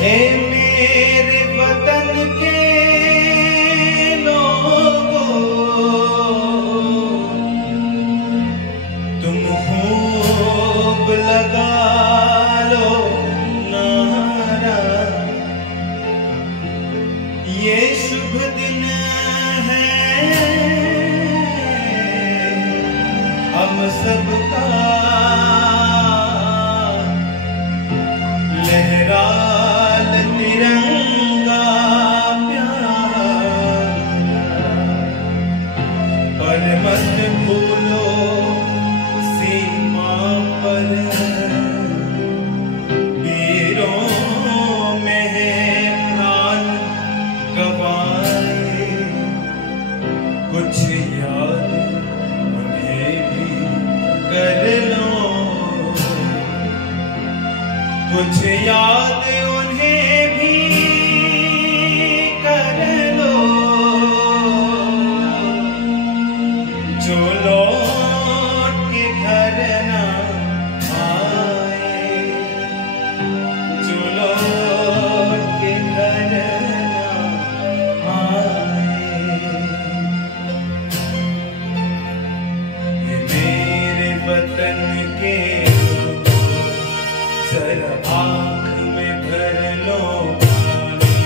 ए मेरे वतन के लोगों, तुम खूब लगा लो नारा, ये शुभ दिन है हम सबका, लहराल तिरंगा प्यारा, पर मत भूलो सीमा पर वीरों में है प्राण गवाए, कुछ याद उन्हें भी कर लो, कुछ याद उन्हें भी कर लो, जो लौट के घर ना आए, जो लौट के घर ना आए। ये मेरे वतन के जरा आँख में भर लो पानी,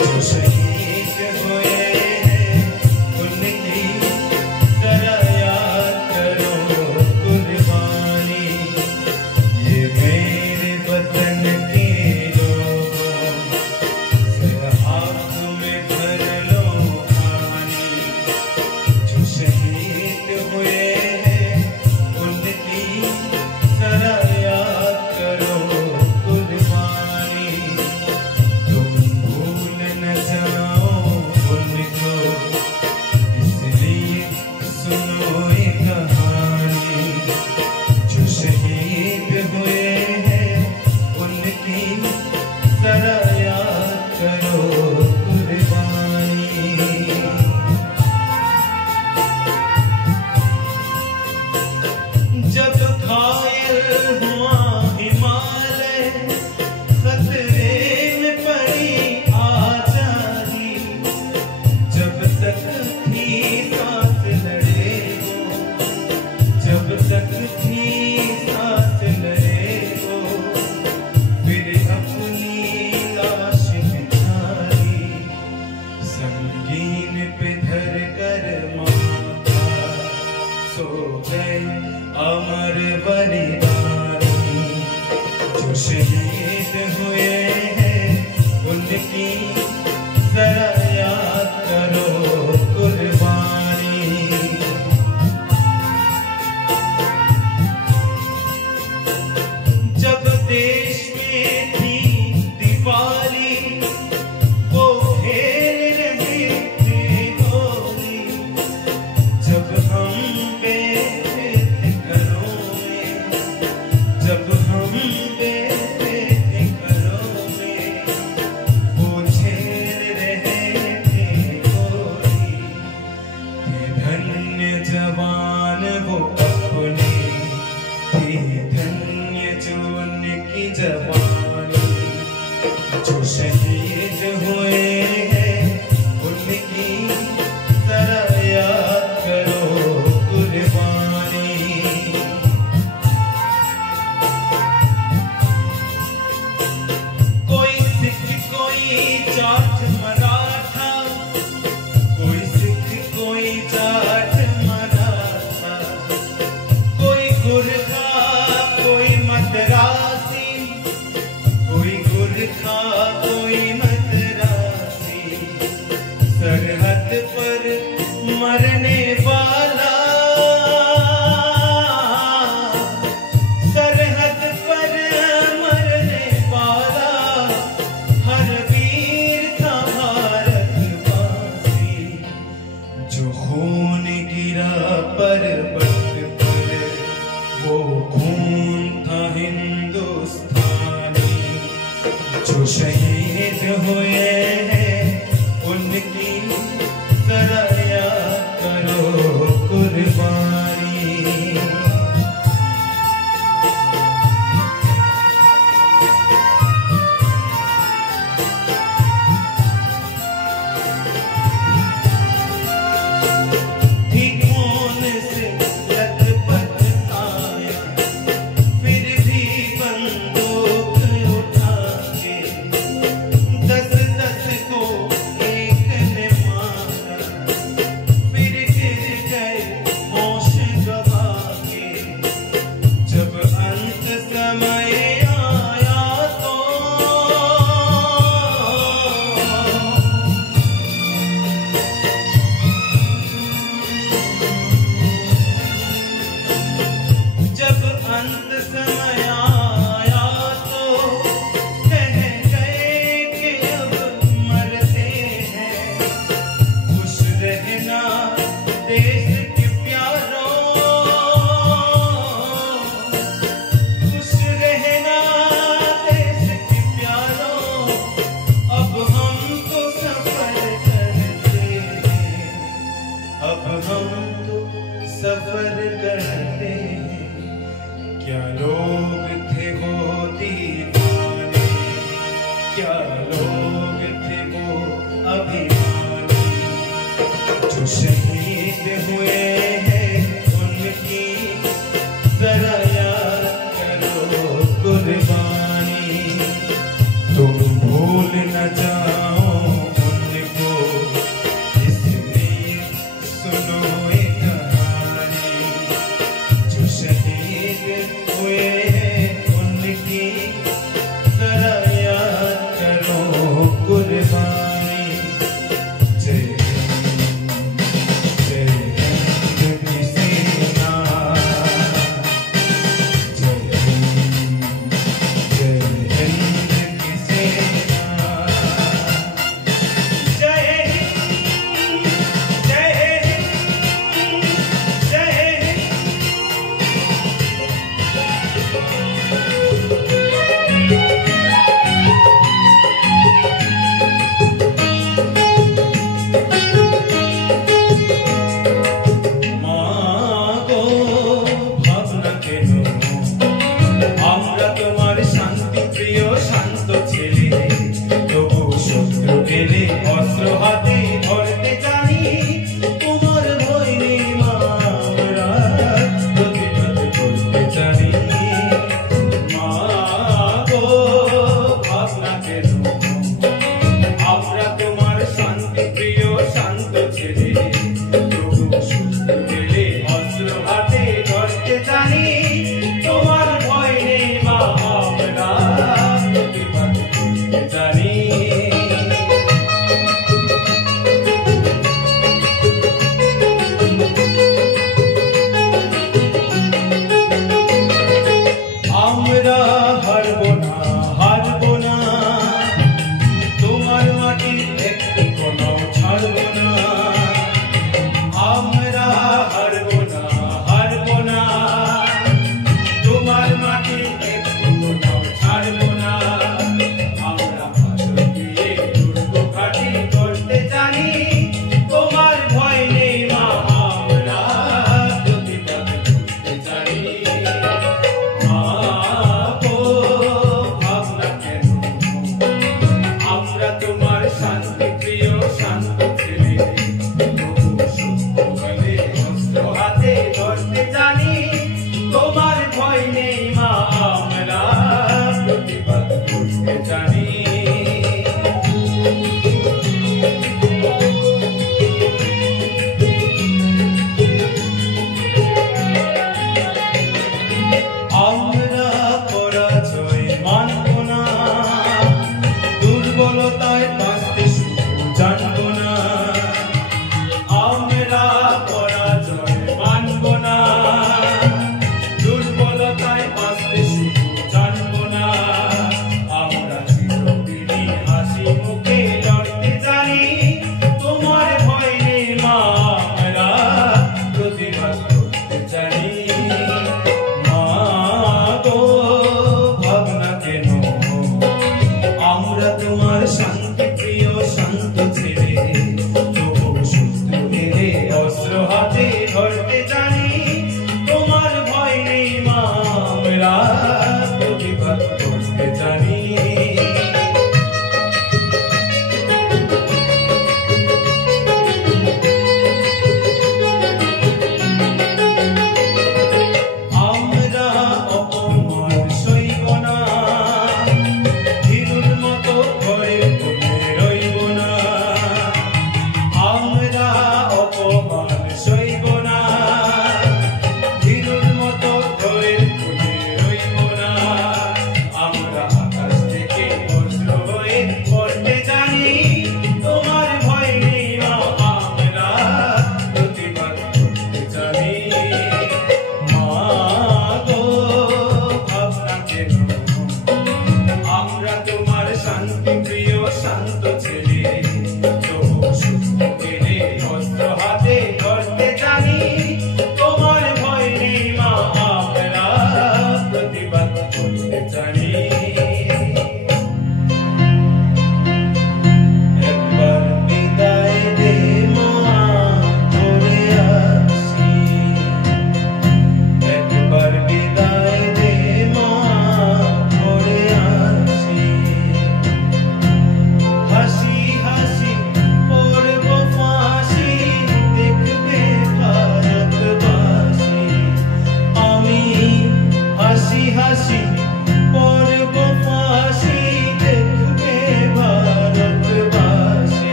जो शहीद हुए हैं उनकी जरा याद करो कुर्बानी। ये मेरे वतन के लोगों, जरा आँख में भर लो पानी, जो शहीद हुए हैं उनकी जरा याद करो कुर्बानी। तुम भूल न जाओ उनको, इसलिए सुनो ये कहानी, जो शहीद हुए हैं उनकी जरा याद करो कुर्बानी। जब घायल हुआ हिमालय, खतरे में पड़ी आजादी, जब तक थी सांस लड़े वो, जब तक थी सांस लड़े वो, फिर अपनी लाश बिछाई, संगीन पे धर कर माथा, सो गए अमर बलिदानी, जो शहीद हुए हैं उनकी जरा याद करो कुर्बानी। जब देश में थी दिवाली, वो खेल रहे थे होली, जब हम बैठे थे घरों में, जब हम बैठे थे घरों में, वो झेल रहे थे होली। थे धन्य जवान वो अपने, थे धन्य जो उनकी जवानी, जो शहीद हुए हैं उनकी जरा याद करो कुर्बानी। कोई सिख कोई जाट मराठा, कोई सिख कोई जाट मराठा, कोई गुरखा कोई मद्रासी, कोई गुरखा कोई मद्रासी, सरहद पर मरने वाला, सरहद पर मरने वाला, हर वीर था भारतवासी, जो खून गिरा पर्वत पर, वो खून था हिंदुस्तानी, जो शहीद हुए हैं उनकी जरा याद करो कुर्बानी। এ জানি আমরা পরাজয় মানব না, দুর্বলতায় বাঁচতে শুধু জানবো না। আমরা পরাজয় মানব না, দুর্বলতায় বাঁচতে শুধু জানবো না। আমরা চিরদিনই হাসি মুখে লড়তে জানি, তোমার ভয় নেই মা, আমরা প্রতিবাদ করতে জানি। আমরা তোমার শান্তি প্রিয় শান্ত